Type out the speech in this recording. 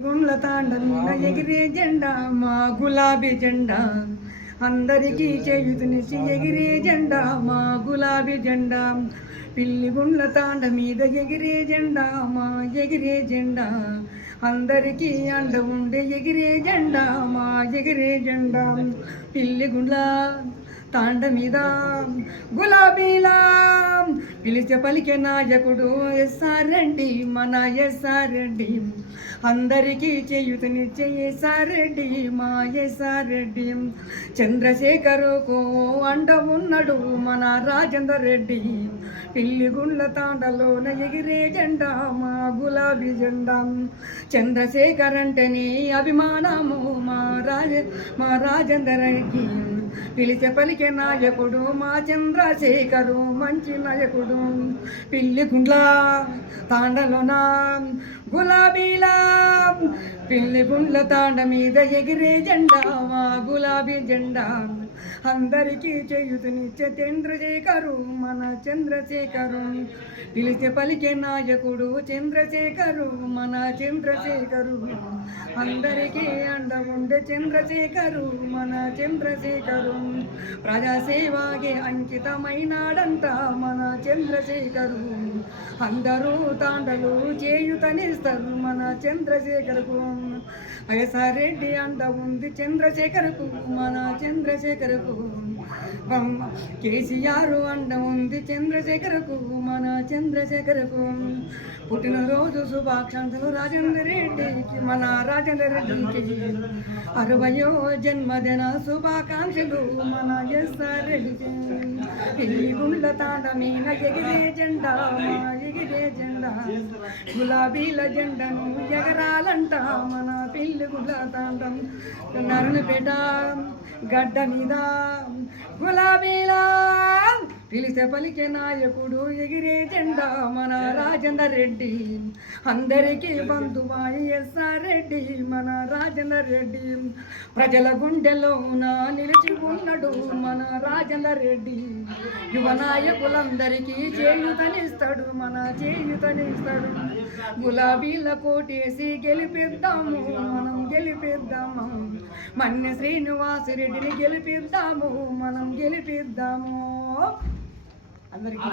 గుండ్ల తాండమీద ఎగిరే జెండా మా గులాబీ జెండా, అందరికీ చేయుతనిచ్చి ఎగిరే జెండా మా గులాబీ జెండా. పిల్లి గుండ్ల తాండ మీద ఎగిరే జెండా మా ఎగిరే జెండా, అందరికీ అండ ఉండే ఎగిరే జెండా మా ఎగిరే జెండా. పిల్లి గుండ్ల తాండ మీద గులాబీలా పిలిచే పలికే నాయకుడు ఎస్ఆర్ రెడ్డి, మన ఎస్ఆర్ రెడ్డి. అందరికీ చేయుతనిచ్చే ఎస్ఆర్ రెడ్డి, మా ఎస్ఆర్ రెడ్డి. చంద్రశేఖరుకు అండ ఉన్నాడు మన రాజేందర్ రెడ్డి. పిల్లి గుండ్ల తాండలోన ఎగిరే జెండా మా గులాబీ జెండా. చంద్రశేఖర్ అంటేనే అభిమానము మా రాజేందర్ రెడ్డి. పిలిచే పలికే నాయకుడు మా చంద్రశేఖరు, మంచి నాయకుడు. పిల్లి గుండ్ల తాండలోన గులాబీలా పిల్లి గుండ్ల తాండ మీద ఎగిరే జెండా మా గులాబీ జెండా. అందరికీ చేయుతనిచ్చే చంద్రశేఖరు, మన చంద్రశేఖరు. పిలిచే పలికే నాయకుడు చంద్రశేఖరు, మన చంద్రశేఖరు. అందరికీ అండ ఉండే చంద్రశేఖరు, మన చంద్రశేఖరు. ప్రజాసేవకి అంకితమైనాడంట మన చంద్రశేఖరు. అందరూ తాండలు చేయుతనిస్తారు మన చంద్రశేఖరుకు. ఎస్ఆర్ రెడ్డి అండ ఉంది చంద్రశేఖరుకు, మన చంద్రశేఖరుకు. కేసీఆర్ అండ ఉంది చంద్రశేఖరుకు, మన చంద్రశేఖరుకు. పుట్టినరోజు శుభాకాంక్షలు రాజేందర్ రెడ్డికి, మన రాజేందర్ రెడ్డికి. 60వ జన్మదిన శుభాకాంక్షలు మన ఎస్ఆర్ రెడ్డికి. పిల్లి గుండ్ల తాండ మీద ఎగిరే జెండా మా ఎగిరే జెండా, గులాబీల జెండను ఎగరాలంట మన పిల్లి గుండ్ల తాండం. నరణపేట గడ్డ మీద గులాబీలా పిలిచే పలికే నాయకుడు ఎగిరే జెండా మన రాజేందర్ రెడ్డి. అందరికీ బంధువాయి ఎస్ఆర్ రెడ్డి, మన రాజేందర్ రెడ్డి. ప్రజల గుండెలోన నిలిచి ఉన్నాడు మన రాజేందర్ రెడ్డి. యువ నాయకులందరికీ చేయుతనిస్తాడు, మన చేయుతనిస్తాడు. గులాబీల కోటేసి గెలిపిద్దాము, మనం గెలిపిద్దాము. మన్నె శ్రీనివాసరెడ్డిని గెలిపిద్దాము, మనం గెలిపిద్దాము. అందరికీ